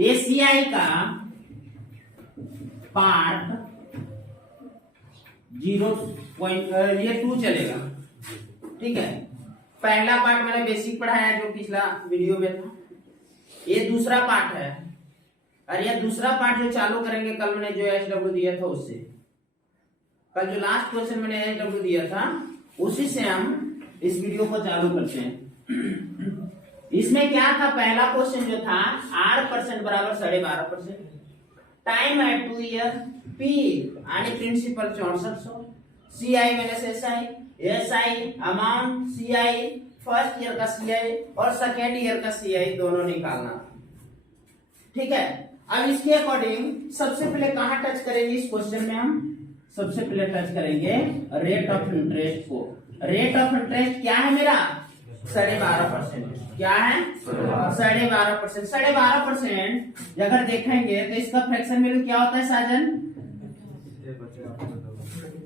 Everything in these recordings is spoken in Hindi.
एसीआई का पार्ट 0.2 चलेगा। ठीक है, पहला पार्ट मैंने बेसिक पढ़ाया जो पिछला वीडियो में था। ये दूसरा पार्ट है, और ये दूसरा पार्ट जो चालू करेंगे कल मैंने जो एचडब्ल्यू दिया था उससे। कल जो लास्ट क्वेश्चन मैंने एचडब्ल्यू दिया था उसी से हम इस वीडियो को चालू करते हैं। इसमें क्या था, पहला क्वेश्चन जो था 8% बराबर 12.5%, टाइम है 2 ईयर, पी आणि principal 6400, CI minus SI, SI amount, CI first year का सीआई और सेकेंड ईयर का सीआई दोनों निकालना। ठीक है, अब इसके अकॉर्डिंग सबसे पहले कहां टच करेंगे इस क्वेश्चन में, हम सबसे पहले टच करेंगे रेट ऑफ इंटरेस्ट को। रेट ऑफ इंटरेस्ट क्या है मेरा 12.5%। क्या है 12.5%। 12.5% अगर देखेंगे तो इसका फ्रैक्शन वैल्यू क्या होता है साजन,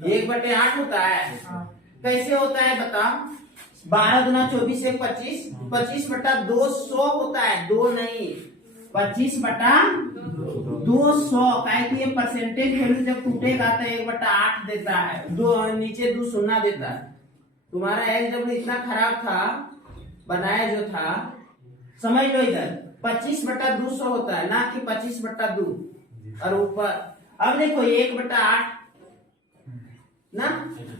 1/8 होता है। कैसे होता है बता, 12 गुना 24 1 25, 25/200 होता है, 2 नहीं 25/200। कि ये परसेंटेज वैल्यू जब टूटेगा तो 1/8 देता है, दो नीचे 2 शून्य देता है। तुम्हारा एलडब्ल्यू इतना खराब था बनाया जो था, समझ लो इधर 25/200 होता है ना कि 25/2 और ऊपर। अब देखो 1/8 ना,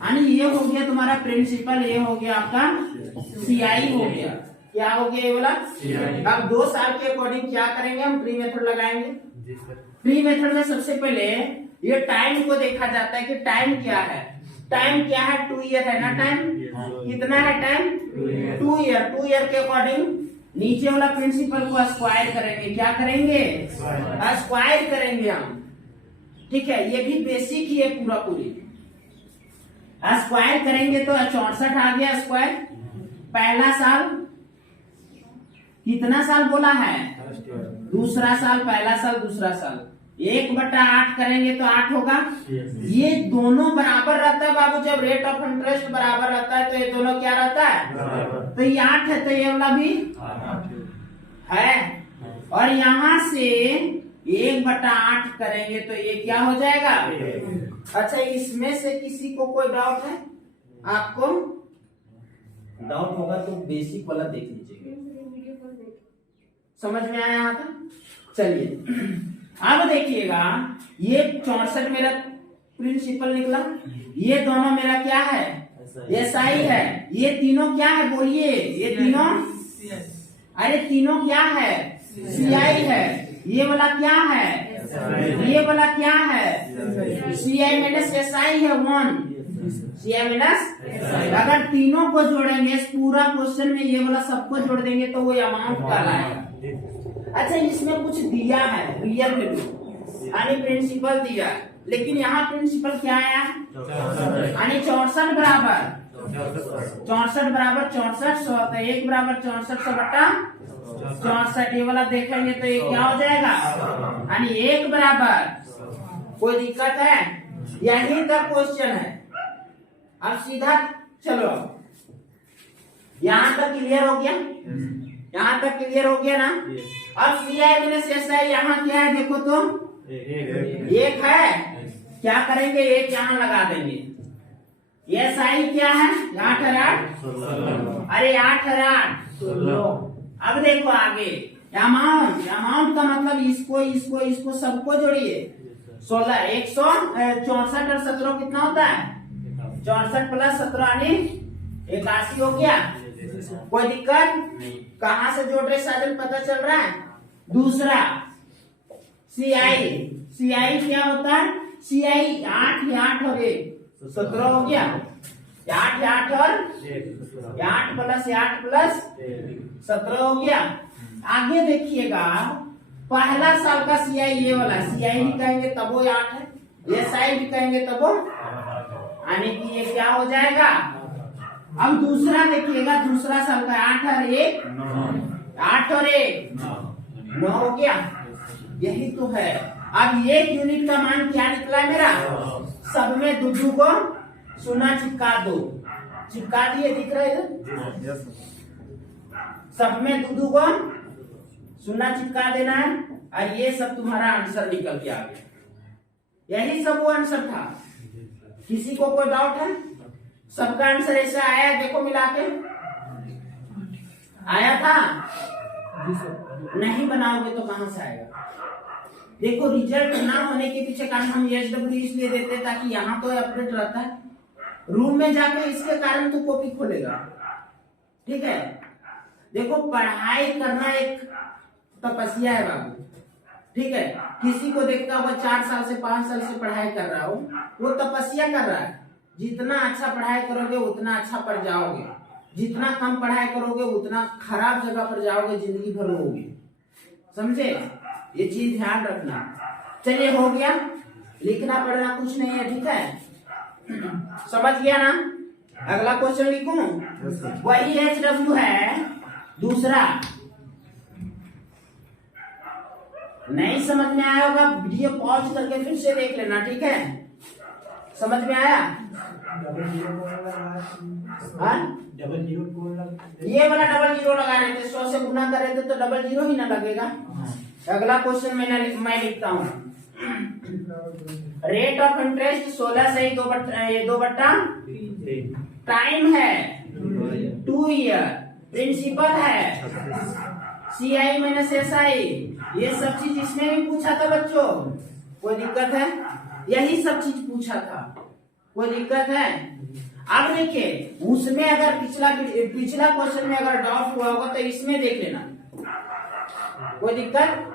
यानी ये हो गया तुम्हारा प्रिंसिपल, ये हो गया आपका सीआई हो गया। क्या हो गया ये वाला। अब 2 साल के अकॉर्डिंग क्या करेंगे हम, प्री मेथड लगाएंगे। प्री मेथड में सबसे पहले ये टाइम को देखा जाता है कि टाइम क्या है। टाइम क्या है 2 ईयर है ना, टाइम कितना है, टाइम 2 ईयर। 2 ईयर के अकॉर्डिंग नीचे वाला प्रिंसिपल को स्क्वायर करेंगे। क्या करेंगे, स्क्वायर करेंगे हम। ठीक है, ये भी बेसिक ही है पूरा पूरी। स्क्वायर करेंगे तो 64 आ गया स्क्वायर। पहला साल कितना साल बोला है, दूसरा साल, पहला साल दूसरा साल। 1/8 करेंगे तो 8 होगा। ये दोनों बराबर रहता है बाबू, जब रेट ऑफ इंटरेस्ट बराबर रहता है तो ये दोनों क्या रहता है, तो ये 8 है तो ये वाला भी है। और यहां से 1/8 करेंगे तो ये क्या हो जाएगा। अच्छा, इसमें से किसी को कोई डाउट है, आपको डाउट होगा तो बेसिक वाला देख लीजिए, समझ में आया यहाँ तक। चलिए अब देखिएगा, ये 64 मेरा प्रिंसिपल निकला, ये दोनों मेरा क्या है, एसआई है। ये तीनों क्या है बोलिए, ये तीनों, अरे तीनों क्या है, सीआई है। ये वाला क्या है, ये वाला क्या है, सीआई माइनस एसआई है 1, सीआई माइनस। अगर तीनों को जोड़ेंगे इस पूरा क्वेश्चन में, ये वाला सबको जोड़ देंगे तो वो अमाउंट कहलाएगा। अच्छा, इसमें कुछ दिया है रियल वैल्यू यानी प्रिंसिपल दिया, लेकिन यहाँ प्रिंसिपल क्या आया, यानी 64 बराबर 6400, तो 1 बराबर 6400/64। ये वाला देखेंगे तो ये क्या हो जाएगा, यानी 1 बराबर। कोई दिक्कत है, यही का क्वेश्चन है। अब सीधा चलो, यहां तक क्लियर हो गया, यहां तक क्लियर हो गया ना। अब सीआई माइनस एसआई यहाँ क्या है देखो तो, 1 है। क्या करेंगे, 1 यहाँ लगा देंगे। एसआई क्या है, 8 है 8, अरे 8 है 8 16। अब देखो आगे अमाउंट, अमाउंट का मतलब इसको इसको इसको सबको जोड़िए। 16 164 और 17 कितना होता है, 64 + 17 यानी 81 हो गया। कोई दिक्कत, कहां से जोड़ रहे साजन पता चल रहा है। दूसरा सीआई, सीआई क्या होता है, सीआई 8 और 1 17 हो गया। 8 और 8 + 8 + 17 हो गया। आगे देखिएगा, पहला साल का सीआई ये वाला, सीआई भी कहेंगे तब वो 8 है, एसआई भी कहेंगे तब वो, यानी कि ये क्या हो जाएगा। अब दूसरा देखिएगा, दूसरा साल का 8 और 1 9 हो गया। यही तो है। अब 1 यूनिट का मान क्या निकला मेरा, सब में 2 को शून्य चिपका दो, चिपका दिए, दिख रहा है इधर, सब में 2 को शून्य चिपका देना है। और ये सब तुम्हारा आंसर निकल के आ गया। यही सब वो आंसर था। किसी को कोई डाउट है? सबका आंसर ऐसा आया? देखो मिला के आया था। नहीं बनाओगे तो कहां से आएगा? देखो रिजल्ट ना होने के पीछे कारण हम SW इसलिए देते हैं ताकि यहाँ तो अपडेट रहता है। रूम में जाके इसके कारण तू कॉपी खोलेगा। ठीक है, देखो पढ़ाई करना एक तपस्या है बाबू। ठीक है, किसी को देखता होगा 4 साल से 5 साल से पढ़ाई कर रहा हो, वो तपस्या कर रहा है। जितना अच्छा पढ़ाई करोगे उतना अच्छा पढ़ जाओगे, जितना कम पढ़ाई करोगे उतना खराब जगह पर जाओगे, जिंदगी भर रोगे। समझे? ये चीज ध्यान रखना। चलिए हो गया, लिखना पढ़ना कुछ नहीं है। ठीक है, समझ गया ना? अगला क्वेश्चन लिखूं? वही HW है दूसरा। नहीं समझ में आया होगा वीडियो पॉज करके फिर से देख लेना। ठीक है, समझ में आया? ये वाला डबल जीरो लगा रहे थे, 100 से गुना कर रहे थे तो डबल जीरो ही ना लगेगा। अगला क्वेश्चन मैं लिखता हूँ। रेट ऑफ इंटरेस्ट 16 से 2/3 टाइम है 2 ईयर, प्रिंसिपल है CI माइनस SI। ये सब चीज इसमें भी पूछा था बच्चों, कोई दिक्कत है? यही सब चीज पूछा था, कोई दिक्कत है? अब देखिए उसमें अगर पिछला क्वेश्चन में अगर डाउट हुआ होगा तो इसमें देख लेना, कोई दिक्कत?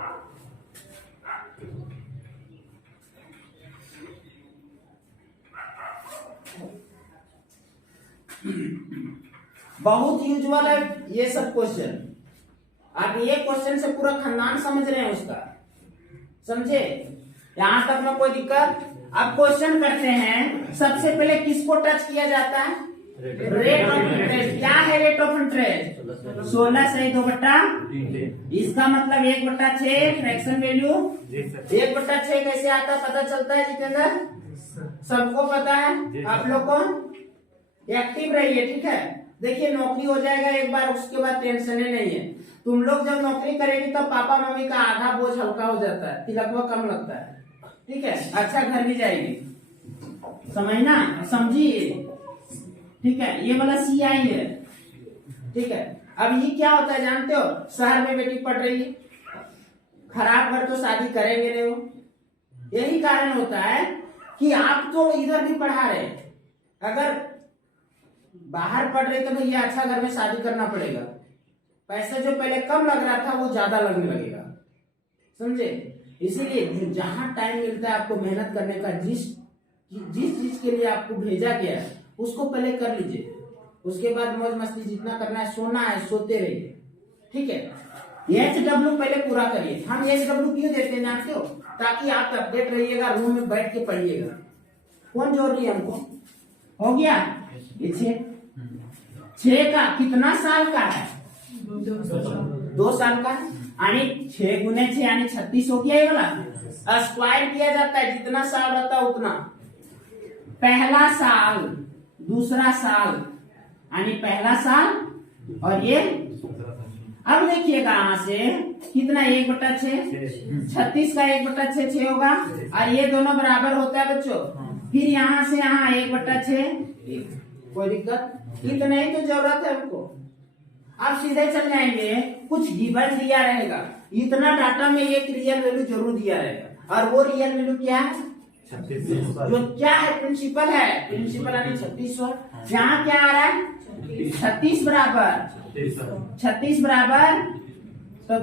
बहुत यूजुअल है ये सब क्वेश्चन। आप ये क्वेश्चन से पूरा खानदान समझ रहे हैं उसका, समझे? यहां तक में कोई दिक्कत? अब क्वेश्चन करते हैं। सबसे पहले किसको टच किया जाता है? Rate of interest. क्या है रेट ऑफ इंटरेस्ट? 16 से 2/3। इसका मतलब 1/6 फ्रैक्शन वैल्यू। 1/6 कैसे आता है पता चलता है जितेंद्र? सबको पता है? आप लोग को एक्टिव रहिए। ठीक है, देखिए नौकरी हो जाएगा एक बार, उसके बाद टेंशन नहीं है। तुम लोग जब नौकरी करेगी तब पापा मम्मी का आधा बोझ हल्का हो जाता है, तिलकवा कम लगता है। ठीक है, अच्छा घर भी जाएगी, समझना, समझिए। ठीक है, ये वाला CI है। ठीक है, अब ये क्या होता है जानते हो? शहर में बेटी पढ़ रही है, खराब घर तो शादी करेंगे नहीं वो। यही कारण होता है कि आप तो इधर भी पढ़ा रहे, अगर बाहर पढ़ रहे तो भैया अच्छा घर में शादी करना पड़ेगा। पैसा जो पहले कम लग रहा था वो ज्यादा लगने लगेगा, समझे? इसीलिए जहां टाइम मिलता है आपको मेहनत करने का, जिस चीज के लिए आपको भेजा गया है उसको पहले कर लीजिए। उसके बाद मौज मस्ती जितना करना है, सोना है सोते रहिए। ठीक है, HW पहले पूरा करिए। हम HW क्यों देते हैं जानते हो? ताकि आप अपडेट रहिएगा, रूम में बैठ के पढ़िएगा। कौन जोड़ रही है हमको? हो गया ये 6 का कितना साल का है? 2 साल का। यानी 6 गुने 6 यानी 36 हो गया। ये वाला स्क्वायर किया जाता है, जितना साल रहता है उतना। पहला साल, दूसरा साल, यानी पहला साल और ये। अब देखिएगा यहाँ से कितना 1/6, 36 का 1/6 6 होगा, और ये दोनों बराबर होता है बच्चों। फिर यहाँ से यहाँ 1/6, कोई दिक्कत? इतना ही तो जरूरत है हमको। आप सीधे चल जाएंगे, कुछ गिवन दिया रहेगा, इतना डाटा में एक रियल वैल्यू जरूर दिया रहेगा, और वो रियल वैल्यू क्या है? 36। जो क्या है? प्रिंसिपल है, प्रिंसिपल यानी 3600। यहाँ क्या आ रहा है? 36 बराबर, तो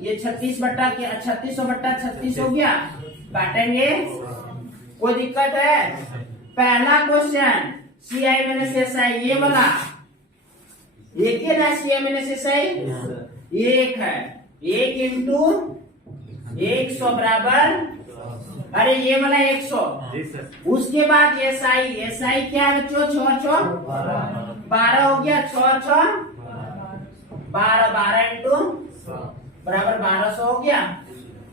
ये 36/36 हो गया। काटेंगे, कोई दिक्कत है? पहला क्वेश्चन CI माइनस SI, ये वाला एक ही ना, CI माइनस SI एक है। 1 इंटू 100 बराबर, अरे ये वाला 100। उसके बाद SI क्या है बच्चों? 6 12 हो गया। 6 12 इंटू बराबर 1200 हो गया।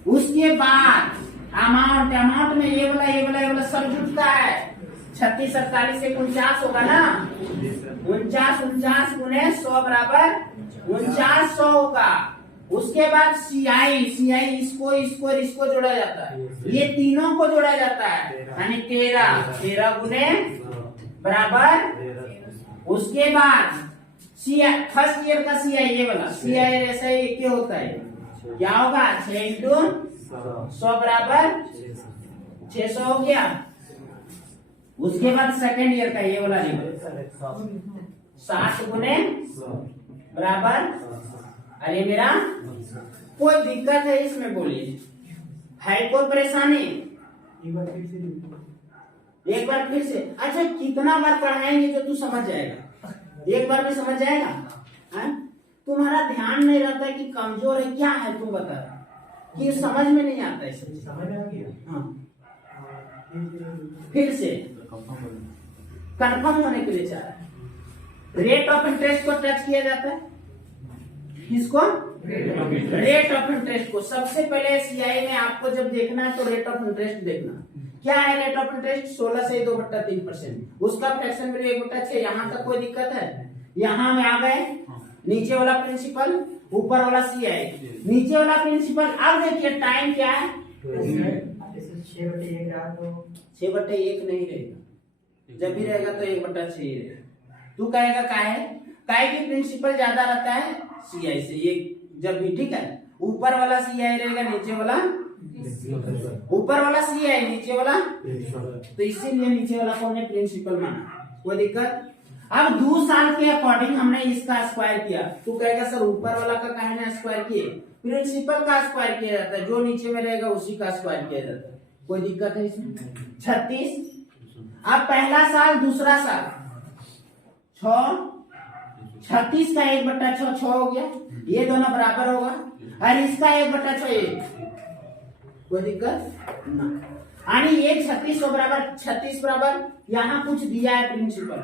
उसके बाद अमाउंट में ये वाला सब जुटता है। 36 47 से 49 होगा ना, 49 गुने 100 बराबर 4900 होगा। उसके बाद CI, CI इसको इसको और इसको जोड़ा जाता है, ये तीनों को जोड़ा जाता है, यानी 13 गुने बराबर। उसके बाद CI फर्स्ट ईयर का CI ये वाला CI ऐसा ही क्या होता है, क्या होगा 6 इंटू 100 बराबर 600 हो गया। उसके बाद सेकेंड ईयर का ये वाला लेवल 60 गुने बराबर। अरे मेरा कोई दिक्कत है इसमें बोलिए, है कोई परेशानी? एक बार फिर से। अच्छा कितना बार पढ़ाएंगे जो तू समझ जाएगा, एक बार में समझ जाएगा? तुम्हारा ध्यान नहीं रहता है कि कमजोर है क्या है, तुम बता कि समझ में नहीं आता है। समझ आ गया? हाँ फिर से कंफर्म होने के लिए चाह रहा है। रेट ऑफ इंटरेस्ट को टच किया जाता है, किसको? रेट ऑफ इंटरेस्ट को। सबसे पहले CI में आपको जब देखना है तो रेट ऑफ इंटरेस्ट देखना। क्या है रेट ऑफ इंटरेस्ट? 16 से 2/3%। उसका फ्रैक्शन वैल्यू 1/6। यहाँ तक कोई दिक्कत है? यहाँ में आ गए, नीचे वाला प्रिंसिपल, ऊपर वाला CI, नीचे वाला प्रिंसिपल। अब देखिए टाइम क्या है, 6/1 नहीं रहेगा, जब भी रहेगा तो 1/6 ही रहेगा। तू कहेगा काहे की प्रिंसिपल ज्यादा रहता है CI से, ये जब भी ठीक है। ऊपर वाला CI रहेगा, नीचे वाला, ऊपर वाला CI नीचे वाला, तो इसीलिए नीचे वाला को हमने प्रिंसिपल माना। कोई दिक्कत? अब 2 साल के अकॉर्डिंग हमने इसका स्क्वायर किया। तू कहेगा सर ऊपर वाला का काहे ना स्क्वायर किए? प्रिंसिपल का स्क्वायर किया जाता है, जो नीचे में रहेगा उसी का स्क्वायर किया जाता है। कोई दिक्कत है इसमें? 36। अब पहला साल दूसरा साल 6, 36 का 1/6 6 हो गया, ये दोनों बराबर होगा, और इसका 1/6 1। कोई दिक्कत ना? यानी ये 36 बराबर 36 बराबर यहाँ कुछ दिया है प्रिंसिपल,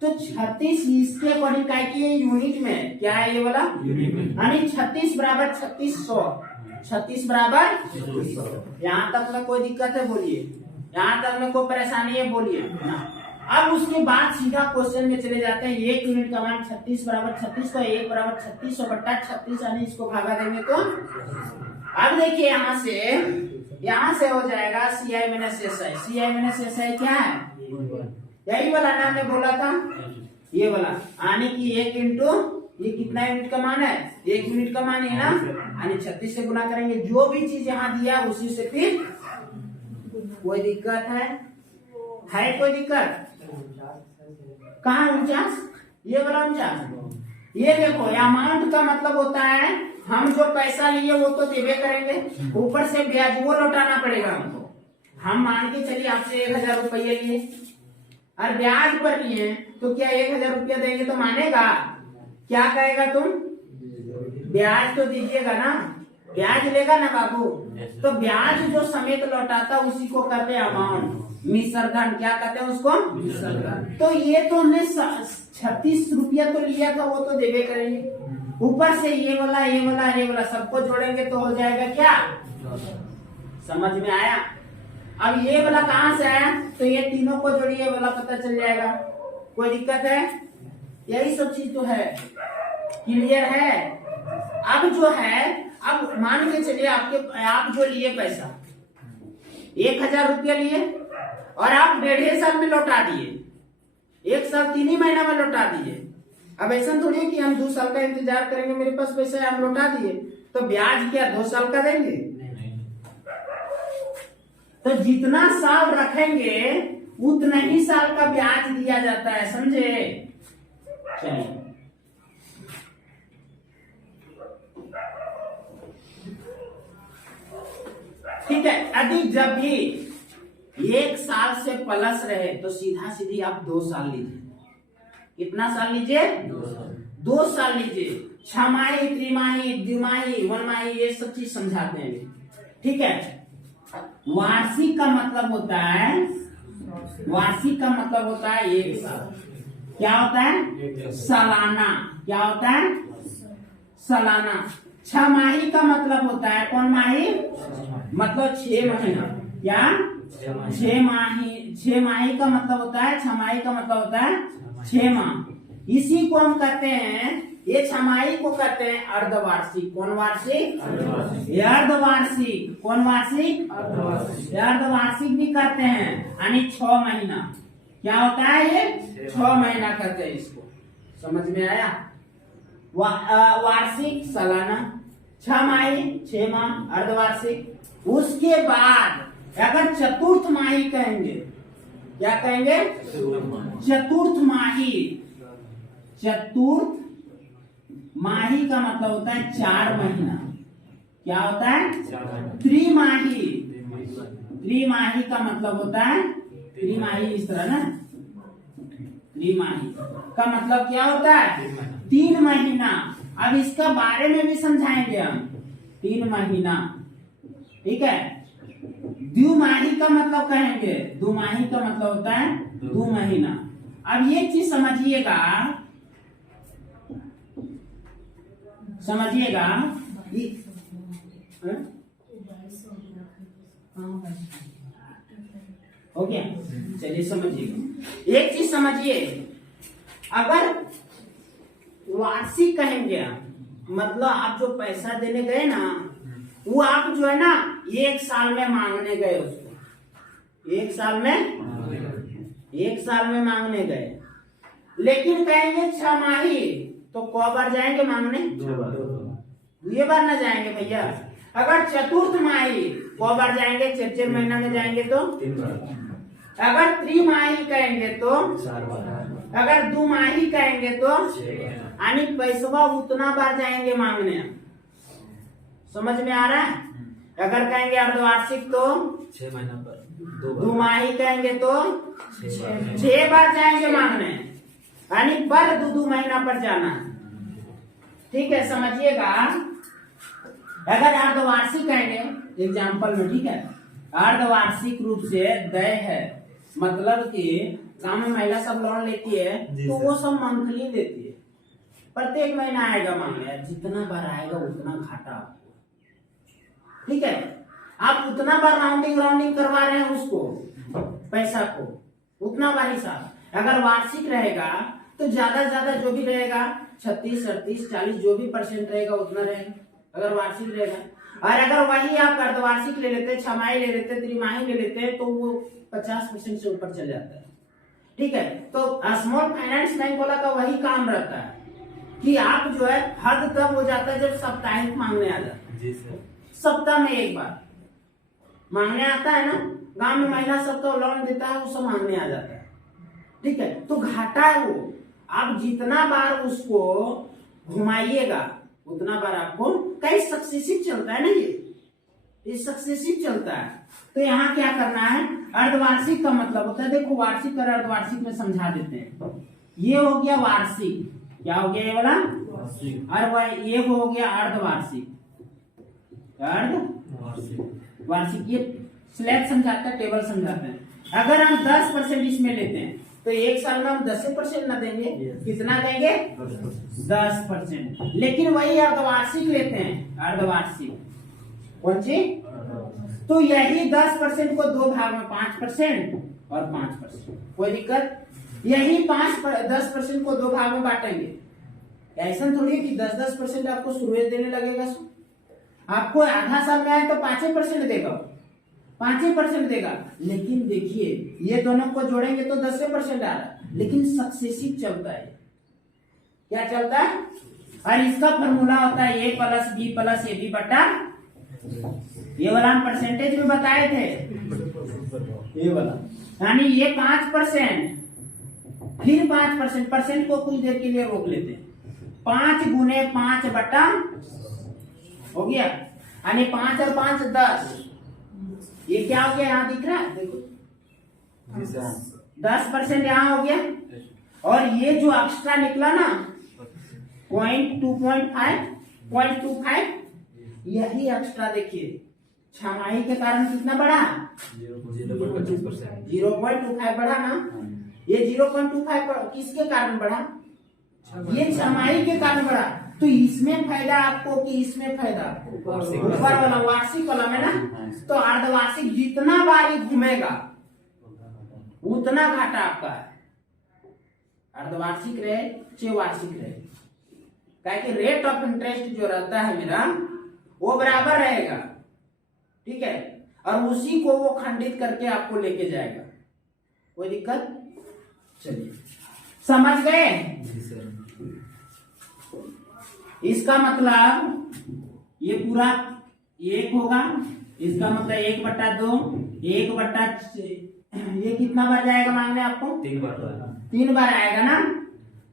तो 36 इसके अकॉर्डिंग क्या की यूनिट में क्या है ये वाला यानी 36 बराबर 3600, 36 बराबर 3600। यहाँ तक में कोई दिक्कत है बोलिए? यहाँ तक में कोई परेशानी है बोलिए ना? अब उसके बाद सीधा क्वेश्चन में चले जाते हैं। 1 यूनिट का मान 36 बराबर 36 का 1 बराबर 3600/36, यानी इसको भागा देंगे तो अब देखिए यहाँ से हो जाएगा CI minus SI। CI minus SI क्या है? यही वाला ना हमने बोला था, ये वाला, यानी कि 1 इंटू ये कितना यूनिट का मान है? 1 यूनिट का मान है ना, यानी 36 से गुना करेंगे। जो भी चीज यहाँ दिया उसी से फिर। कोई दिक्कत है कोई दिक्कत? कहाँ 49? ये वाला 49। ये देखो अमाउंट का मतलब होता है हम जो पैसा लिए वो तो देवे करेंगे, ऊपर से ब्याज वो लौटाना पड़ेगा हमको। हम मान के चलिए आपसे 1000 रुपये लिए और ब्याज पर लिए, तो क्या 1000 रुपया देंगे तो मानेगा? क्या कहेगा तुम? ब्याज तो दीजिएगा ना, ब्याज लेगा ना बाबू। तो ब्याज जो समेत लौटाता उसी को कहते हैं अमाउंट, मिश्रधन। क्या कहते हैं उसको? मिश्रधन। तो ये तो हमने 36 रुपया तो लिया था, वो तो देवे करेंगे। ऊपर से ये वाला सबको जोड़ेंगे तो हो जाएगा क्या? समझ में आया? अब ये वाला कहाँ से आया? तो ये तीनों को जोड़िए, वाला पता चल जाएगा। कोई दिक्कत है? यही सब चीज तो है। क्लियर है? अब जो है, अब मान के चलिए आप जो लिए पैसा 1000 रुपया लिए और आप 1.5 साल में लौटा दिए, 1 साल 3 ही महीना में लौटा दिए। अब ऐसा थोड़ी है कि हम 2 साल का इंतजार करेंगे, मेरे पास पैसा है हम लौटा दिए, तो ब्याज क्या 2 साल का देंगे? तो जितना साल रखेंगे उतना ही साल का ब्याज दिया जाता है, समझे? चलिए ठीक है। यदि जब भी 1 साल से प्लस रहे तो सीधा सीधी आप 2 साल लीजिए। कितना साल लीजिए? 2 साल लीजिए। छमाही, त्रिमाही, द्विमाही, वनमाही, ये सब चीज समझाते हैं, ठीक है। वार्षिक का मतलब होता है, वार्षिक का मतलब होता है 1 साल। क्या होता है? सालाना। क्या होता है? सालाना। 6 माही का मतलब होता है, कौन माही? मतलब 6 महीना। क्या? 6 माही। 6 माही का मतलब होता है, 6 माही का मतलब होता है 6 माह। इसी को हम कहते हैं ये छमाही को कहते हैं अर्धवार्षिक। कौन वार्षिक? ये अर्धवार्षिक। कौन वार्षिक? ये अर्धवार्षिक भी कहते हैं, यानी 6 महीना। क्या होता है ये? 6 महीना कहते हैं इसको। समझ में आया? वार्षिक सालाना, छमाही 6 माह, अर्धवार्षिक। उसके बाद अगर चतुर्थ माही कहेंगे, क्या कहेंगे? चतुर्थ माही। चतुर्थ माही का मतलब होता है 4 महीना। क्या होता है? त्रिमाही। त्रिमाही का मतलब होता है, त्रिमाही इस तरह ना, त्रिमाही का मतलब क्या होता है? 3 महीना। अब इसका बारे में भी समझाएंगे हम। 3 महीना, ठीक है। द्विमाही का मतलब कहेंगे, द्विमाही का मतलब होता है 2 महीना। अब ये चीज समझिएगा, समझिएगा। हो गया? चलिए समझिएगा। एक चीज समझिए, अगर वार्षिक कहेंगे मतलब आप जो पैसा देने गए ना, वो आप जो है ना 1 साल में मांगने गए उसको। 1 साल में मांगने गए। लेकिन कहेंगे 6 माही, तो कौ बार जाएंगे मांगने? 2 बार ना जाएंगे भैया। अगर चतुर्थ माही कौ बार जाएंगे? 4 महीना में जाएंगे तो 3 बार। अगर त्रिमाही कहेंगे तो 4 बार। अगर 2 माही कहेंगे तो यानी पैसवा उतना बार जाएंगे मांगने। समझ में आ रहा है? अगर कहेंगे अर्धवार्षिक तो 6 महीना पर 2 माही कहेंगे तो 6 बार जाएंगे मांगने, यानी पर 2 महीना पर जाना। ठीक है, समझिएगा। अगर अर्धवार्षिक कहेंगे एग्जाम्पल में, ठीक है, अर्धवार्षिक रूप से दय है, मतलब कि गांव में महिला सब लोन लेती है तो वो सब मंथली देती है, प्रत्येक महीना आएगा मांगने। जितना बार आएगा उतना घाटा आपको। ठीक है, आप उतना बार राउंडिंग करवा रहे हैं उसको, पैसा को उतना बार हिसाब। अगर वार्षिक रहेगा तो ज्यादा जो भी रहेगा 36, 38, 40 जो भी % रहेगा उतना रहेगा, अगर वार्षिक रहेगा। और अगर वही आप अर्धवार्षिक ले लेते, छमाही ले लेते, त्रिमाही ले लेते, तो वो 50% से ऊपर चल जाता है। ठीक है, तो स्मॉल फाइनेंस बैंक वाला का वही काम रहता है कि आप जो है हद तब हो जाता है जब साप्ताहिक मांगने आ जाता है। जी सर, सप्ताह में 1 बार मांगने आता है ना, गांव में महिला सबको लोन देता है, वो सब मांगने आ जाता है। ठीक है, तो घाटा है वो। आप जितना बार उसको घुमाइएगा उतना बार आपको, कई सक्सेसिव चलता है ना, ये सक्सेसिव चलता है। तो यहाँ क्या करना है? अर्धवार्षिक का मतलब होता है, देखो वार्षिक और अर्धवार्षिक में समझा देते हैं। ये हो गया वार्षिक, क्या हो गया ये वाला? और ये हो गया अर्धवार्षिक। वार्षिक ये स्लैब समझाता है, टेबल समझाते हैं। अगर हम 10% इसमें लेते हैं तो 1 साल में हम 10% ना देंगे, कितना देंगे? 10%। लेकिन वही अर्धवार्षिक लेते हैं, अर्धवार्षिक कौन सी? तो यही 10% को 2 भाग में 5% और 5%, कोई दिक्कत? यही 10% को 2 भाग में बांटेंगे। ऐसा थोड़ी कि 10% आपको शुरू देने लगेगा। आपको आधा साल में आए तो 5% देगा, 5% देगा। लेकिन देखिए ये दोनों को जोड़ेंगे तो 10% आ रहा है, लेकिन सक्सेसिव चलता है। क्या चलता है? और इसका फॉर्मूला होता है A + B + AB बटा, ये वाला हम परसेंटेज में बताए थे, ये वाला, यानी ये 5%, फिर 5%, परसेंट को कुछ देर के लिए रोक लेते हैं। 5 × 5 बटा हो गया, यानी 5 और 5 10। ये क्या हो गया? यहाँ दिख रहा है, देखो 10% यहाँ हो गया। और ये जो एक्स्ट्रा निकला ना 0.25, यही एक्स्ट्रा देखिए छमाही के कारण कितना बढ़ा? 0.25 बढ़ा ना। ये 0.25 किसके कारण बढ़ा? ये छमाही के कारण बढ़ा। तो इसमें फायदा आपको कि इसमें फायदा आपको? ऊपर वाला वार्षिक वाला में ना। तो अर्धवार्षिक जितना बार ये घूमेगा उतना घाटा आपका है, अर्धवार्षिक रहे चाहे वार्षिक रहे। क्या कि रेट ऑफ इंटरेस्ट जो रहता है मेरा वो बराबर रहेगा, ठीक है, और उसी को वो खंडित करके आपको लेके जाएगा। कोई दिक्कत? चलिए समझ गए? जी सर। इसका मतलब ये पूरा 1 होगा, इसका मतलब 1/2, 1/6, ये कितना बार जाएगा मांगने आपको? 3 बार। 3 बार आएगा ना।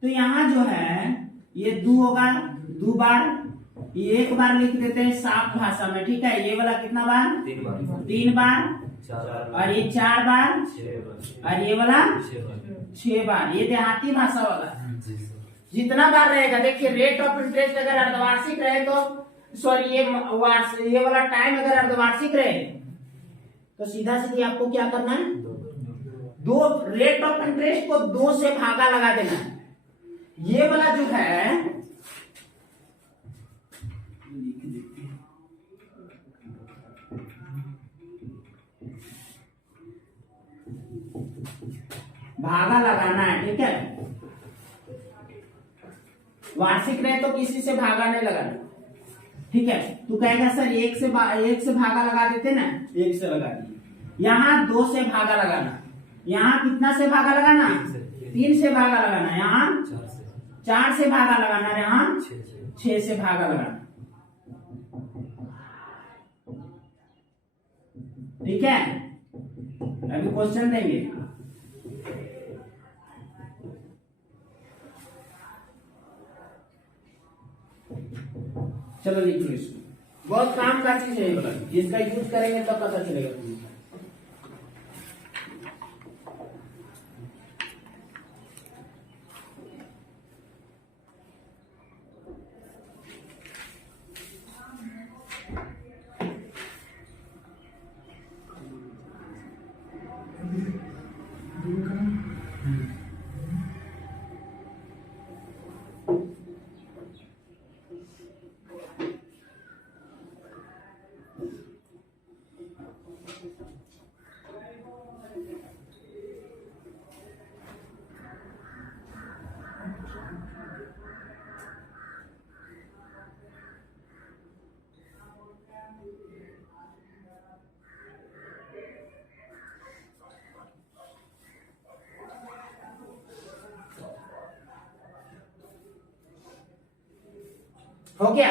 तो यहाँ जो है ये 2 होगा, 2 बार, ये 1 बार लिख देते हैं साफ भाषा में, ठीक है। ये वाला कितना बार? 3 बार। 3 बार, 4 बार, और ये 4 बार, 6 बार, और ये वाला 6 बार। 6 बार। ये देहाती भाषा वाला जी सर। जितना बार रहेगा। देखिए रेट ऑफ इंटरेस्ट अगर अर्धवार्षिक रहे तो सॉरी ये वाला टाइम अगर अर्धवार्षिक रहे तो सीधा सीधी आपको क्या करना है? 2 रेट ऑफ इंटरेस्ट को 2 से भागा लगा देना है। ये वाला जो है भागा लगाना है, ठीक है। वार्षिक रहे तो किसी से भागा नहीं लगाना, ठीक है। तू कहेगा सर 1 से भागा लगा देते ना, 1 से लगा दिए। यहाँ 2 से भागा लगाना, यहाँ कितना से भागा लगाना? 3 से भागा लगाना, यहाँ 4 से भागा लगाना, यहाँ 6 से भागा लगाना, ठीक है। अभी क्वेश्चन देंगे। चलो लिख लो इसको। बहुत काम का चीज है ये वाला, इसका यूज करेंगे तब पता चलेगा तुम्हें। हो गया?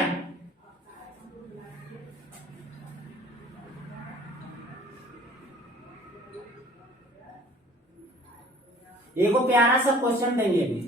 एगो प्यारा सा क्वेश्चन देंगे अभी।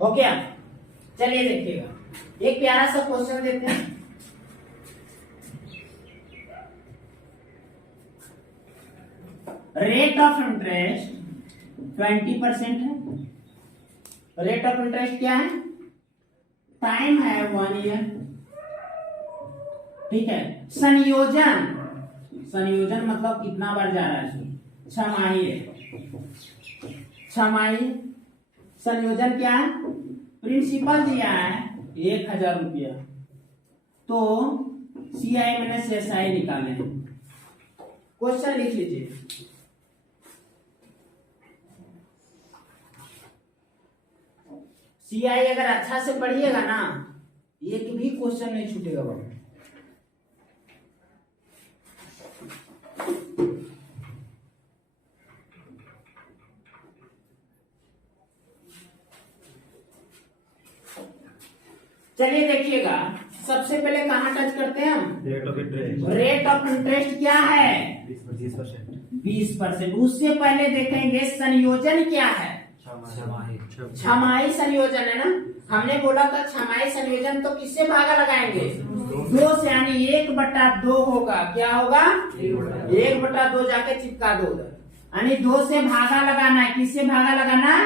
हो गया? चलिए देखिएगा, एक प्यारा सा क्वेश्चन देते हैं। रेट ऑफ इंटरेस्ट 20% है। रेट ऑफ इंटरेस्ट क्या है? टाइम है 1 ईयर, ठीक है। संयोजन, संयोजन मतलब कितना बार जा रहा है इसमें? 6 माही है, 6 माही। संयोजन क्या है? प्रिंसिपल दिया है 1000 रुपया, तो CI माइनस SI निकाले। क्वेश्चन लिख लीजिए। CI अगर अच्छा से पढ़िएगा ना, एक भी क्वेश्चन नहीं छूटेगा बाबू। चलिए देखिएगा, सबसे पहले कहाँ टच करते हैं हम? Rate of interest rate of interest क्या है? 20%। 20%। उससे पहले देखेंगे संयोजन क्या है, छमाही संयोजन है ना। हमने बोला था छमाही संयोजन तो किससे भागा लगाएंगे, 2 से, यानी 1/2 होगा। क्या होगा, 1/2 जाके चिपका दो उधर, यानी 2 से भागा लगाना है। किससे भागा लगाना है,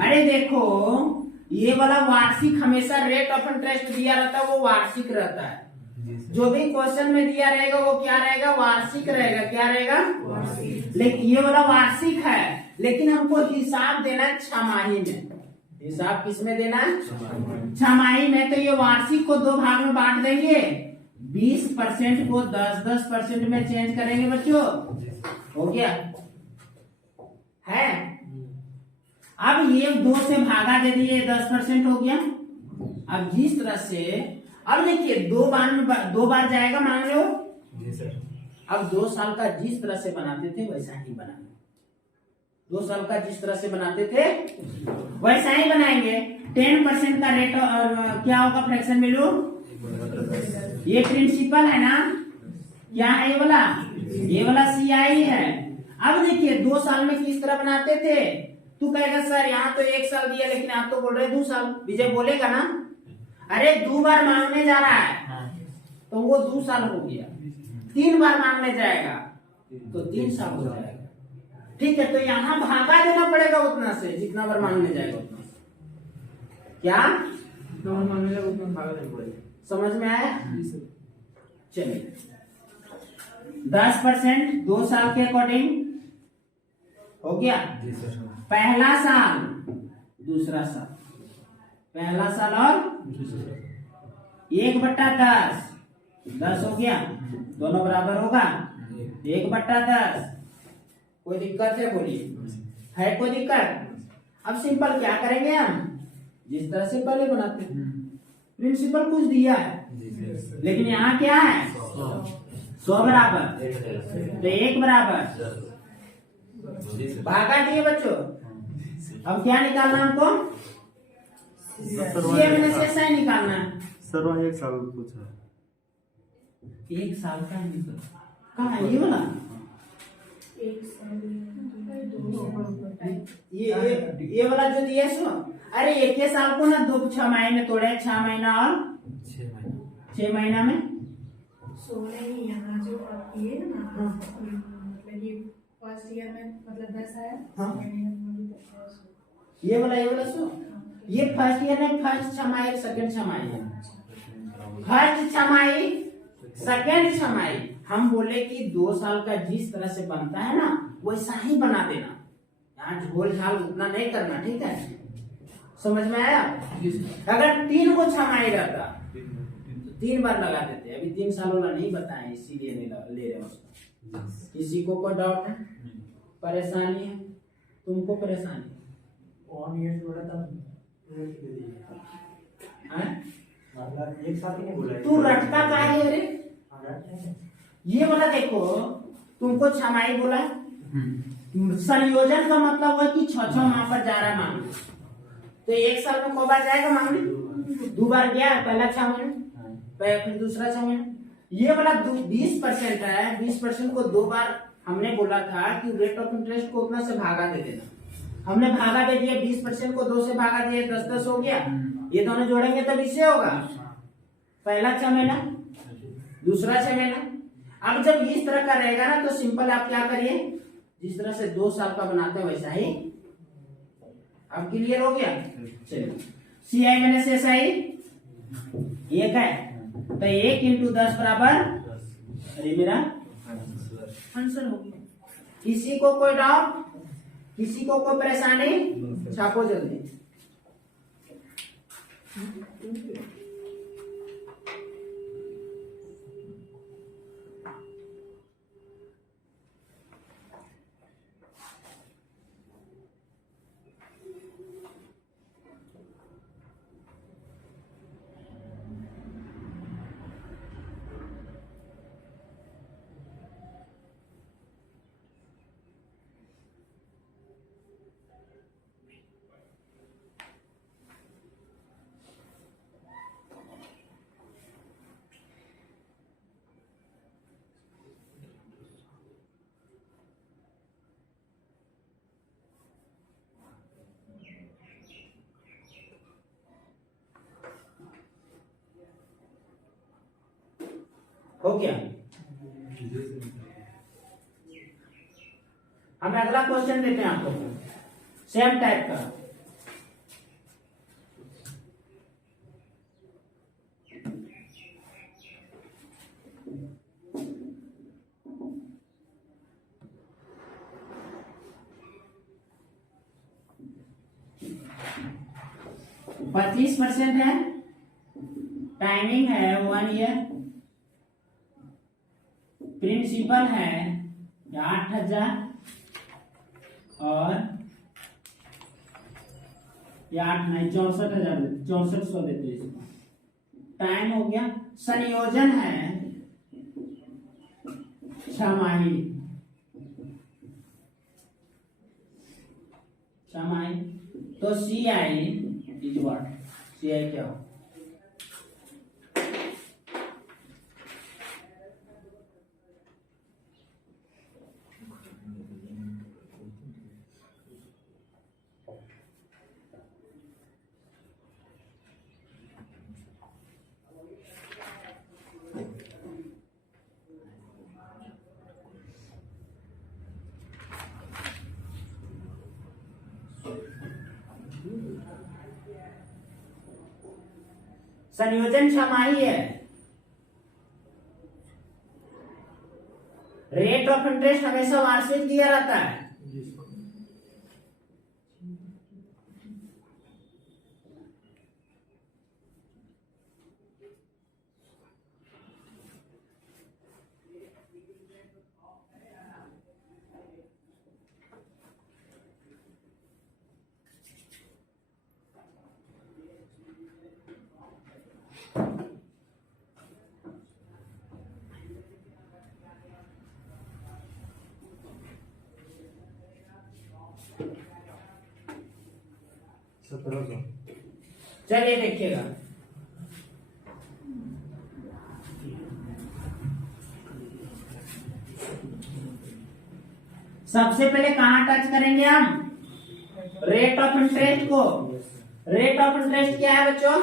अरे देखो ये वाला वार्षिक हमेशा रेट ऑफ इंटरेस्ट दिया रहता है, वो वार्षिक रहता है। जो भी क्वेश्चन में दिया रहेगा वो क्या रहेगा, वार्षिक रहेगा। क्या रहेगा, लेकिन ये वाला वार्षिक है, लेकिन हमको हिसाब देना है छमाही में। हिसाब किस में देना है, छमाही में। तो ये वार्षिक को 2 भाग में बांट देंगे, 20% को 10-10% में चेंज करेंगे बच्चों। हो गया है। अब ये 2 से भागा दे दिए, 10% हो गया। अब जिस तरह से, अब देखिए 2 बार जाएगा मान लो। अब 2 साल का जिस तरह से बनाते थे वैसा ही बनाएंगे। 2 साल का जिस तरह से बनाते थे वैसा ही बनाएंगे। 10% का रेट क्या होगा फ्रैक्शन वैल्यू, ये प्रिंसिपल है ना। क्या है ये वाला CI है। अब देखिए 2 साल में किस तरह बनाते थे। तू कहेगा सर यहाँ तो 1 साल दिया, लेकिन आप तो बोल रहे 2 साल। विजय बोलेगा ना, अरे 2 बार मांगने जा रहा है तो वो 2 साल हो गया। 3 बार मांगने जाएगा तो 3 साल हो जाएगा। ठीक है, तो यहाँ भागा देना पड़ेगा उतना से, जितना बार मांगने जाएगा उतना से। क्या जितना बार मांगने जाएगा उतना भागा देना पड़ेगा। समझ में आया, चलिए 10% 2 साल के अकॉर्डिंग हो गया। पहला साल दूसरा साल, पहला साल और 1/10, 10 हो गया, दोनों बराबर होगा 1/10। कोई दिक्कत है बोलिए, है कोई दिक्कत। अब सिंपल क्या करेंगे हम, जिस तरह से पहले बनाते हैं। प्रिंसिपल कुछ दिया है, लेकिन यहाँ क्या है 100 बराबर, तो 1 बराबर भागा दिए बच्चों। अब क्या निकालना हमको, CM निकालना है। सर वहाँ 1 साल पूछा, 1 साल का है कहाँ है ये वाला, ये वाला जो दिया सो। अरे 1 साल को ना 6 महीने में तोड़े, 6 महीना और 6 महीना में 16 ही यहाँ जो आप किए ना, मतलब ये फर्स्ट ईयर में मतलब 10 आया। हाँ। ये वाला सो, ये फर्स्ट ईयर में फर्स्ट छमाही सेकंड छमाही है। फर्स्ट छमाही सेकंड छमाही, हम बोले कि 2 साल का जिस तरह से बनता है ना वैसा ही बना देना, यहाँ झोल झाल उतना नहीं करना। ठीक है, समझ में आया। अगर 3 को छमाही रहता तो 3 बार लगा देते। अभी 3 साल वाला नहीं बताए, इसीलिए नहीं ले रहे उसको। किसी को कोई डाउट है, परेशानी है, तुमको परेशानी एक साथ ही नहीं बोला, तू रटता का है रे। ये वाला देखो, तुमको छमाही बोला, संयोजन का मतलब है कि 6 माह पर जा रहा है मांगने। तो 1 साल में 2 बार जाएगा मांगने, 2 बार गया, पहला 6 महीने, फिर दूसरा 6 महीने। ये वाला 20% है, 20% को 2 बार हमने बोला था कि रेट ऑफ इंटरेस्ट को उतना से भागा दे देना। हमने भागा दे दिया, 20% को 2 से भागा दिया, 10-10 हो गया। ये दोनों जोड़ेंगे तब इससे होगा, पहला 6 महीना दूसरा 6 महीना। अब जब इस तरह का रहेगा ना तो सिंपल आप क्या करिए, जिस तरह से 2 साल का बनाते हैं वैसा ही। अब क्लियर हो गया। चलिए CI माइनस SI 1 है, तो 1 × 10 बराबर, अरे मेरा आंसर हो गया। किसी को कोई डाउट, किसी को कोई परेशानी, छापो जल्दी। हो गया। हम अगला क्वेश्चन देते हैं आप लोग को सेम टाइप का। पच्चीस % है, टाइमिंग है 1 ईयर, प्रिंसिपल है 8,000 और 8 नहीं 64,000 6400 देते हैं इसको। टाइम हो गया। संयोजन है छमाही, छमाही तो CI इज व्हाट, CI क्या हो? संयोजन छमाही है। रेट ऑफ इंटरेस्ट हमेशा वार्षिक दिया रहता है। चलिए देखिएगा, सबसे पहले कहां टच करेंगे हम? रेट ऑफ इंटरेस्ट को। रेट ऑफ इंटरेस्ट क्या है बच्चों?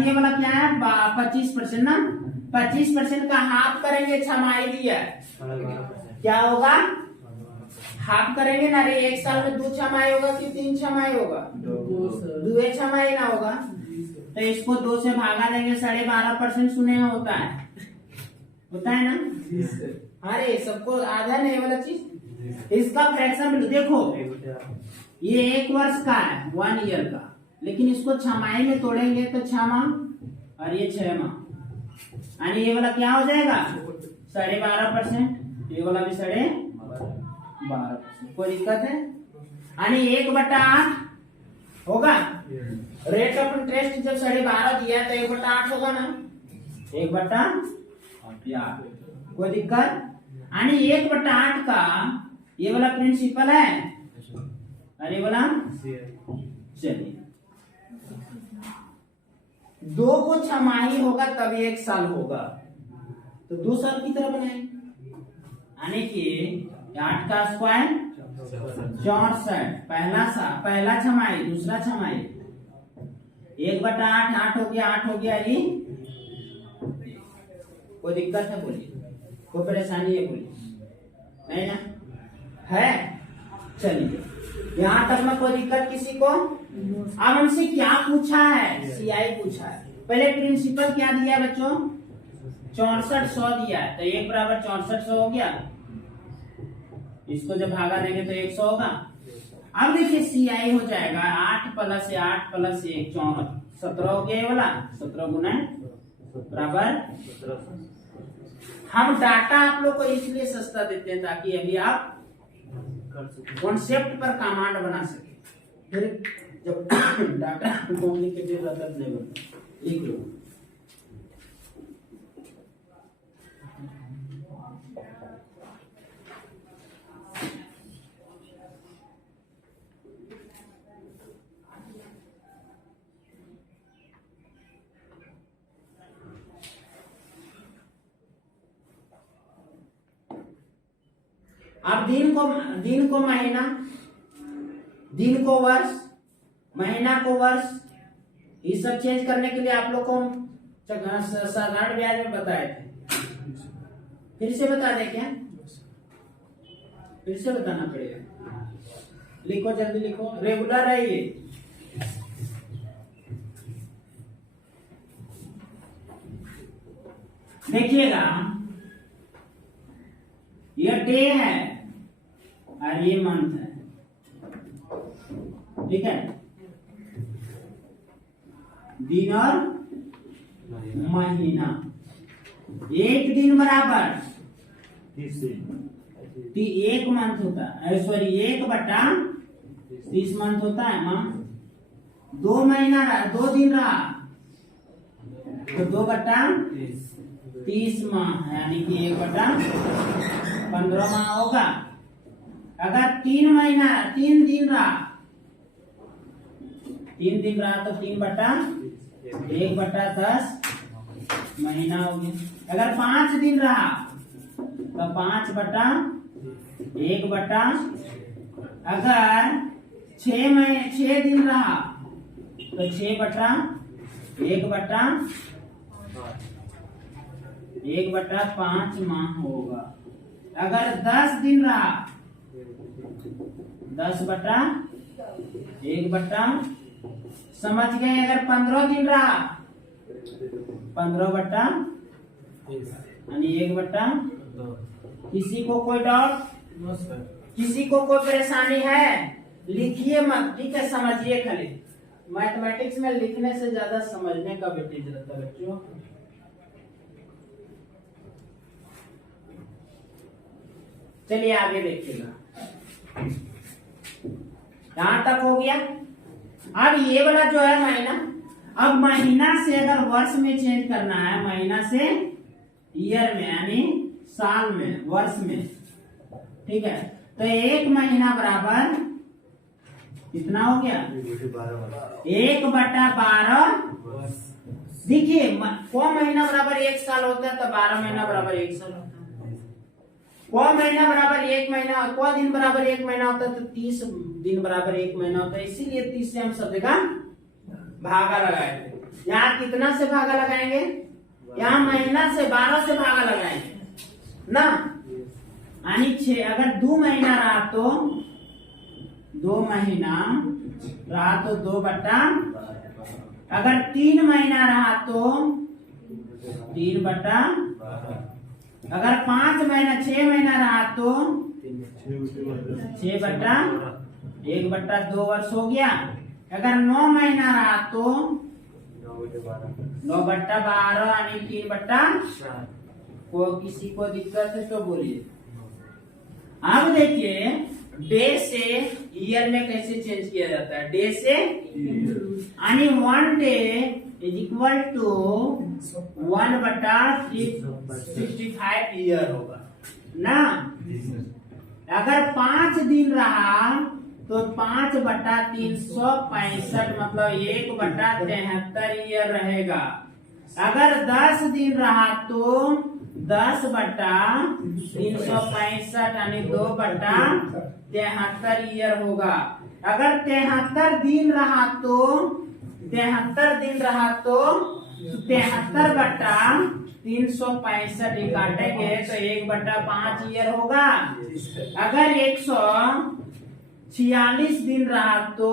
ये वाला क्या है? 25% ना। 25% का हाफ करेंगे, छमाही दिया क्या होगा? हाफ करेंगे ना रे। एक साल में 2 छमाही होगा कि 3 छमाही होगा? 2 छमाही ना होगा, तो इसको 2 से भागा देंगे। 12.5% सुने में होता है ना? अरे सबको आधा नहीं वाला चीज। इसका फ्रैक्शन वैल्यू देखो, ये 1 वर्ष का है, 1 ईयर का, लेकिन इसको छमाही में तोड़ेंगे तो 6 माह और ये 6 माह, यानी ये वाला क्या हो जाएगा? 12.5%, ये वाला भी 12.5%। कोई दिक्कत है? यानी 1/8 होगा। रेट ऑफ इंटरेस्ट जब 12.5 दिया तो 1/8 होगा ना, 1/8। कोई दिक्कत? यानी 1/8 का ये वाला प्रिंसिपल है और ये वाला, चलिए 2 को छमाही होगा तब 1 साल होगा, तो 2 साल की तरह बनाएंगे। यानी कि 8 का स्क्वायर 64, पहला छमाही, दूसरा छमाही, 1/8, 8 हो गया, 8 हो गया। ये कोई दिक्कत है बोलिए? कोई परेशानी है बोलिए? नहीं ना है? चलिए यहाँ तक में कोई दिक्कत किसी को? अब हमसे क्या पूछा है? CI पूछा है। पहले प्रिंसिपल क्या दिया है बच्चों? 6400 दिया है, तो 1 बराबर 6400 हो गया। इसको जब भागा देंगे तो 100 होगा। अब देखिए CI हो जाएगा 8 + 8 + 1 17 हो गया। ये वाला 17 गुना बराबर। हम डाटा आप लोग को इसलिए सस्ता देते हैं ताकि अभी आप कॉन्सेप्ट पर कमांड बना सके। फिर जब डाटा कॉम्प्लिकेटेड रहता है नहीं बनता। लिख लो। अब दिन को महीना, दिन को वर्ष, महीना को वर्ष, ये सब चेंज करने के लिए आप लोग को साधारण ब्याज में बताए थे, फिर से बता दे क्या? फिर से बताना पड़ेगा। लिखो जल्दी लिखो, रेगुलर है ये। देखिएगा ये डे है और ये मंथ है, ठीक है। दिन और महीना, एक दिन बराबर 1 मंथ होता है, सॉरी 1/30 मंथ होता है ना। 2 महीना रहा, 2 दिन रहा तो 2/30 माह, यानी कि 1/15 माह होगा। अगर 3 महीना 3 दिन रहा, 3 दिन रहा तो 3/1/10 महीना हो गया। अगर 5 दिन रहा तो 5/1/, अगर 6 दिन रहा तो 6/1/5 माह होगा। अगर 10 दिन रहा 10/1/, समझ गए। अगर 15 दिन रहा 15/, यानी 1/, किसी को कोई डाउट, किसी को कोई परेशानी है लिखिए मत, ठीक है, समझिए। खाली मैथमेटिक्स में लिखने से ज्यादा समझने का वेटेज रहता है बच्चों। चलिए आगे देखिएगा, यहां तक हो गया। अब ये वाला जो है महीना, अब महीना से अगर वर्ष में चेंज करना है, महीना से ईयर में यानी साल में, वर्ष में, ठीक है। तो 1 महीना बराबर कितना हो गया? 1/12। देखिए कौन महीना बराबर 1 साल होता है तो 12 महीना बराबर 1 साल होता है। कौन महीना बराबर 1 महीना, कौन दिन बराबर 1 महीना होता है तो 30 दिन बराबर 1 महीना होता है। इसीलिए 30 से हम शब्द का भागा लगाए थे। यहाँ कितना से भागा लगाएंगे? यहाँ महीना से 12 से भागा लगाएंगे ना, यानी 6। अगर 2 महीना रहा तो 2 महीना रहा तो 2/, अगर 3 महीना रहा तो 3/, अगर 5 महीना 6 महीना रहा तो 6/1/2 वर्ष हो गया। अगर 9 महीना रहा तो 9/12, यानी 3/4। को किसी को दिक्कत है तो बोलिए। अब देखिए डे से ईयर में कैसे चेंज किया जाता है। डे से यानी 1 day is equal to 1/365 year होगा ना। अगर 5 दिन रहा तो 5/365, मतलब 1/73 ईयर रहेगा। अगर 10 दिन रहा तो 10/365, यानी 2/73 ईयर होगा। अगर 73 दिन रहा तो 73/365 काटेंगे तो 1/5 ईयर होगा। अगर 146 दिन रहा तो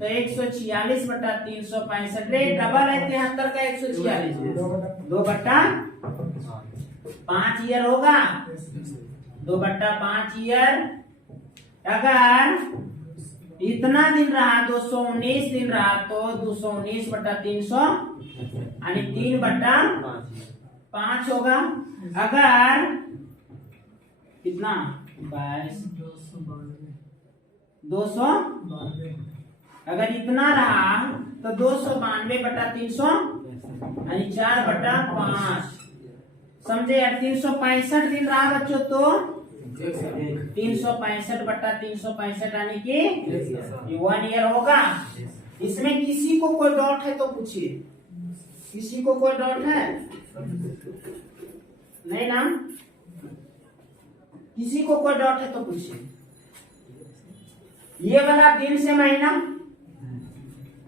146/365, डबल है 73 का 146, 2/5 ईयर होगा। 2/5 ईयर। अगर इतना दिन रहा 219 दिन रहा तो 219/300, यानी 3/5 होगा। अगर कितना 200, अगर इतना रहा तो 292/300, यानी 4/5। समझे यार। 365 दिन रहा बच्चों तो 365/365, यानी कि 1 ईयर होगा। इसमें किसी को कोई डाउट है तो पूछिए। किसी को कोई डाउट है? नहीं ना? किसी को कोई डाउट है तो पूछिए। ये वाला दिन से महीना,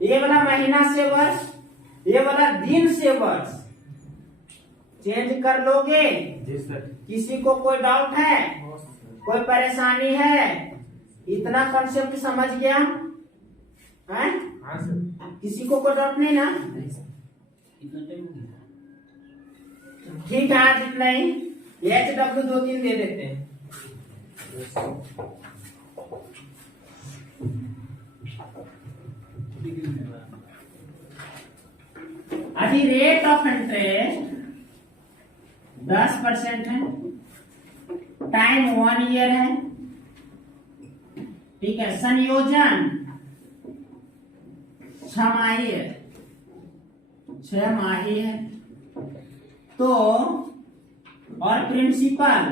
ये वाला महीना से वर्ष, ये वाला दिन से वर्ष, चेंज कर लोगे? जी सर। किसी को कोई डाउट है, कोई परेशानी है? इतना कॉन्सेप्ट समझ गया है? हाँ सर। किसी को कोई डाउट नहीं ना? ठीक है, आज इतना ही। HW 2-3 दे देते हैं। अभी रेट ऑफ इंटरेस्ट 10% है, टाइम 1 ईयर है, ठीक है। संयोजन 6 माही है तो, और प्रिंसिपल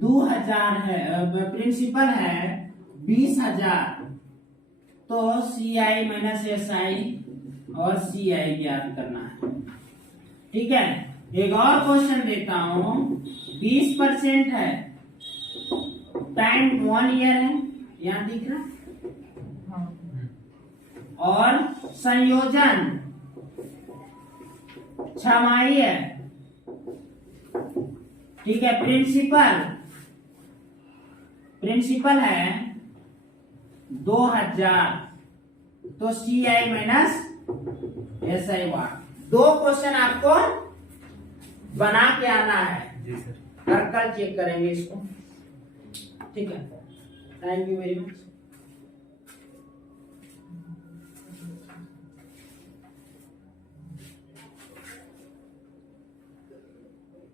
2000 है, प्रिंसिपल है 20,000 तो CI माइनस SI और CI ज्ञात करना है, ठीक है। एक और क्वेश्चन देता हूं, 20% है, टाइम 1 ईयर है, यहां दिख रहा, और संयोजन 6 माही है, ठीक है। प्रिंसिपल है 2000 तो CI माइनस SI वाट। 2 क्वेश्चन आपको बना के आना है, जी सर। हर कल चेक करेंगे इसको, ठीक है। Thank you very much.